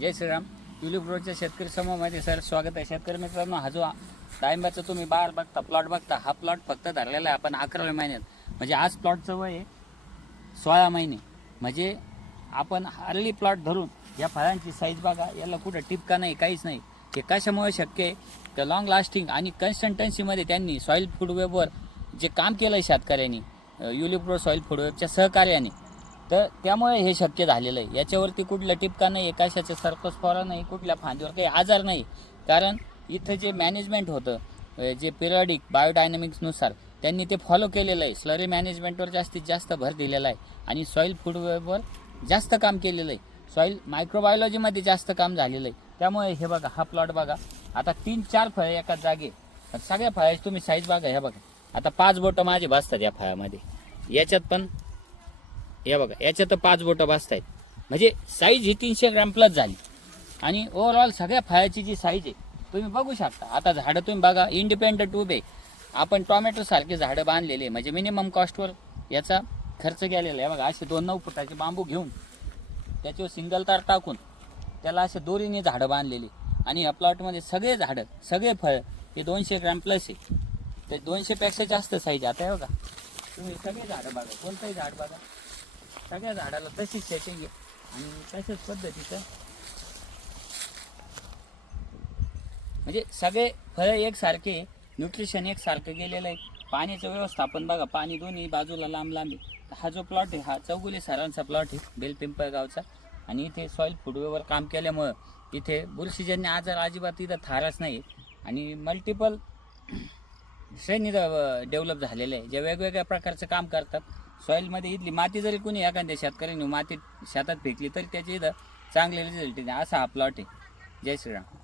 जय Shriram. Tulip ग्रोच्या शेतकरी समूहामध्ये sir स्वागत आहे. शेतकरी मित्रांनो, हा जो डाळिंबाचा तुम्ही बार बघता, प्लॉट बघता, हा प्लॉट फक्त धरलेला आहे आपण 11व्या महिन्यात. म्हणजे आज प्लॉटचं वय आहे 16 महिने. म्हणजे आपण हार्ली प्लॉट धरून या फळांची साईज बघा, याला कुठं टिपका नाही, काहीच नाही. हे कशामुळे शक्य आहे तर लॉंग लास्टिंग आणि कन्सिस्टन्सीमध्ये त्यांनी सॉईल फूड वेबवर जे काम केलं आहे शेतकऱ्यांनी, ट्युलिप ग्रो सॉईल फूड वेबच्या सहकार्याने, तर त्यामुळे हे शक्य झालेलं आहे. याच्यावरती कुठला टिपका नाही, कशाचं सरपस्फोरा नाही, कुठल्या फांदीवर काही आजार नाही. कारण इथं जे मॅनेजमेंट होतं, जे पिरियडिक बायोडायनॅमिक्सनुसार त्यांनी ते फॉलो केलेलं आहे. स्लरी मॅनेजमेंटवर जास्तीत जास्त भर दिलेला आहे आणि सॉईल फूड वेबवर जास्त काम केलेलं आहे. सॉईल मायक्रोबायोलॉजीमध्ये जास्त काम झालेलं आहे. त्यामुळे हे बघा, हा प्लॉट बघा, आता 3-4 फळं एकाच जागे. सगळ्या फळाची तुम्ही साईज बघा. हे बघा, आता 5 बोटं माझे बसतात या फळामध्ये. याच्यात पण हे बघा, याच्यात 5 बोटं बसत आहेत. म्हणजे साईज ही 300 ग्रॅम प्लस झाली. आणि ओव्हरऑल सगळ्या फळाची जी साईज आहे तुम्ही बघू शकता. आता झाडं तुम्ही बघा, इंडिपेंडंट उभे. आपण टॉमॅटो सारखे झाडं बांधलेले, म्हणजे मिनिमम कॉस्टवर याचा खर्च केलेला आहे. बघा, असे 2-9 फुटाचे बांबू घेऊन त्याच्यावर सिंगल तार टाकून त्याला असे दोरीने झाडं बांधलेली. आणि या प्लॉटमध्ये सगळे झाडं, सगळे फळ हे 200 ग्रॅम प्लस आहे. ते 200पेक्षा जास्त साईज. आता हे बघा, तुम्ही सगळे झाडं बघा, कोणतंही झाड बघा, सगळ्या झाडाला तशीच सेटिंग आहे आणि तशाच पद्धतीचं, म्हणजे सगळे फळं एकसारखे, न्यूट्रिशन एकसारखं गेलेलं आहे. पाण्याचं व्यवस्थापन बघा, पाणी दोन्ही बाजूला लांब लांब आहे. हा जो प्लॉट आहे, हा चौगुले सरांचा प्लॉट आहे, बेलपिंपळगावचा. आणि इथे सॉईल फूडवेवर काम केल्यामुळं इथे बुरशीजन्य आजार अजिबात इथं थारच नाही. आणि मल्टिपल श्रेणी डेव्हलप झालेले आहे, जे वेगवेगळ्या प्रकारचं काम करतात. सॉईलमध्ये इथली माती जरी कुणी एखाद्या शेतकऱ्यांनी माती शेतात फेकली तरी त्याची इथं चांगले रिझल्ट येते. असा हा प्लॉट आहे. जय श्रीराम.